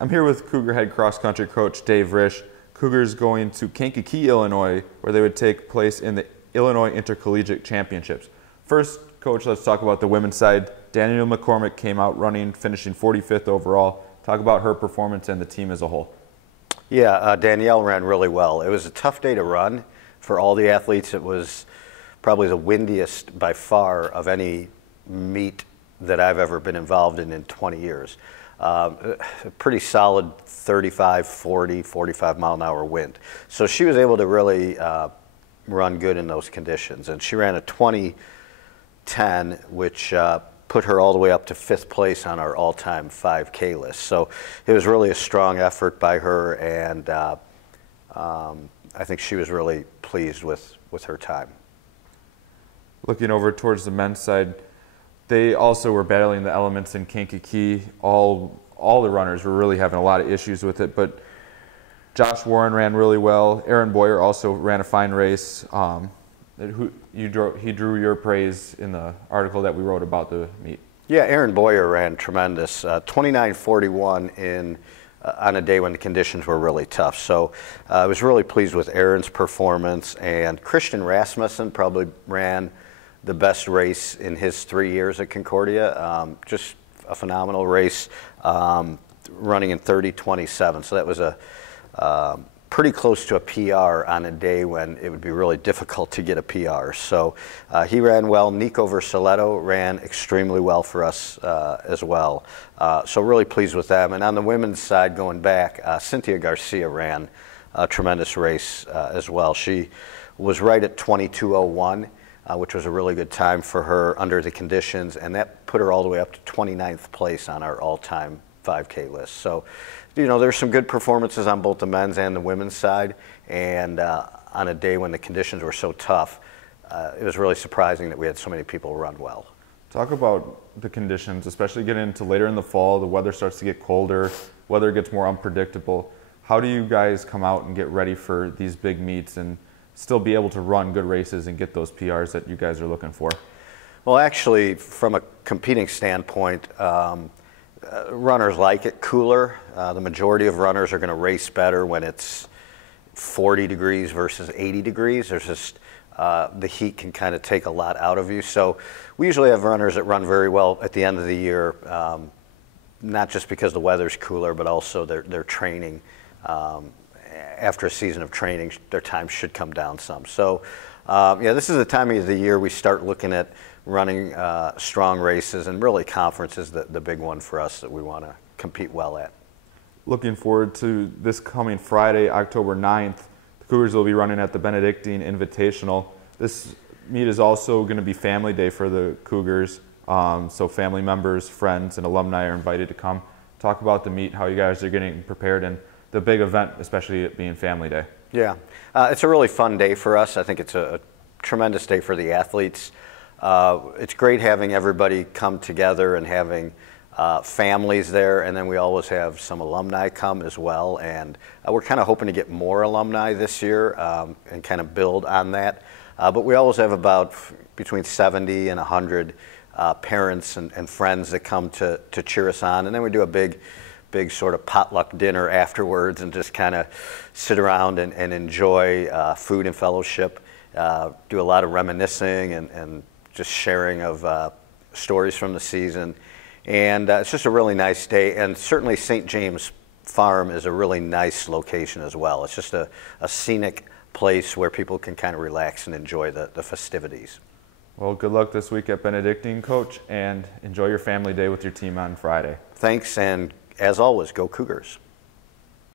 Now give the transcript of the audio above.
I'm here with Cougar head cross-country coach Dave Risch. Cougars going to Kankakee, Illinois, where they would take place in the Illinois Intercollegiate Championships. First, Coach, let's talk about the women's side. Danielle McCormick came out running, finishing 45th overall. Talk about her performance and the team as a whole. Yeah, Danielle ran really well. It was a tough day to run for all the athletes. It was probably the windiest by far of any meet that I've ever been involved in 20 years. A pretty solid 35, 40, 45 mile an hour wind. So she was able to really run good in those conditions. And she ran a 20:10, which put her all the way up to 5th place on our all-time 5K list. So it was really a strong effort by her, and I think she was really pleased with her time. Looking over towards the men's side, they also were battling the elements in Kankakee. All the runners were really having a lot of issues with it, but Josh Warren ran really well. Aaron Boyer also ran a fine race. He drew your praise in the article that we wrote about the meet. Yeah, Aaron Boyer ran tremendous. 29:41 on a day when the conditions were really tough. So I was really pleased with Aaron's performance. And Christian Rasmussen probably ran the best race in his 3 years at Concordia. Just a phenomenal race, running in 30:27. So that was a pretty close to a PR on a day when it would be really difficult to get a PR. So he ran well. Nico Versaletto ran extremely well for us as well. So really pleased with them. And on the women's side, going back, Cynthia Garcia ran a tremendous race as well. She was right at 22:01. Which was a really good time for her under the conditions, and that put her all the way up to 29th place on our all-time 5K list. So, you know, there's some good performances on both the men's and the women's side, and on a day when the conditions were so tough, it was really surprising that we had so many people run well. Talk about the conditions, especially getting into later in the fall. The weather starts to get colder, weather gets more unpredictable. How do you guys come out and get ready for these big meets and still be able to run good races and get those PRs that you guys are looking for? Well, actually, from a competing standpoint, runners like it cooler. The majority of runners are going to race better when it's 40 degrees versus 80 degrees. There's just the heat can kind of take a lot out of you. So we usually have runners that run very well at the end of the year, not just because the weather's cooler, but also their training. After a season of training, their time should come down some. So, yeah, this is the time of the year we start looking at running strong races, and really conference is the big one for us that we want to compete well at. Looking forward to this coming Friday, October 9th. The Cougars will be running at the Benedictine Invitational. This meet is also going to be family day for the Cougars, so family members, friends, and alumni are invited to come. Talk about the meet, how you guys are getting prepared, and the big event, especially it being family day. Yeah, it's a really fun day for us. I think it's a tremendous day for the athletes. It's great having everybody come together and having families there, and then we always have some alumni come as well. And we're kind of hoping to get more alumni this year and kind of build on that. But we always have about between 70 and 100 parents and friends that come to cheer us on. And then we do a big sort of potluck dinner afterwards and just kind of sit around and enjoy food and fellowship, do a lot of reminiscing and just sharing of stories from the season. And it's just a really nice day. And certainly St. James Farm is a really nice location as well. It's just a scenic place where people can kind of relax and enjoy the festivities. Well, good luck this week at Benedictine, Coach, and enjoy your family day with your team on Friday. Thanks, and as always, go Cougars.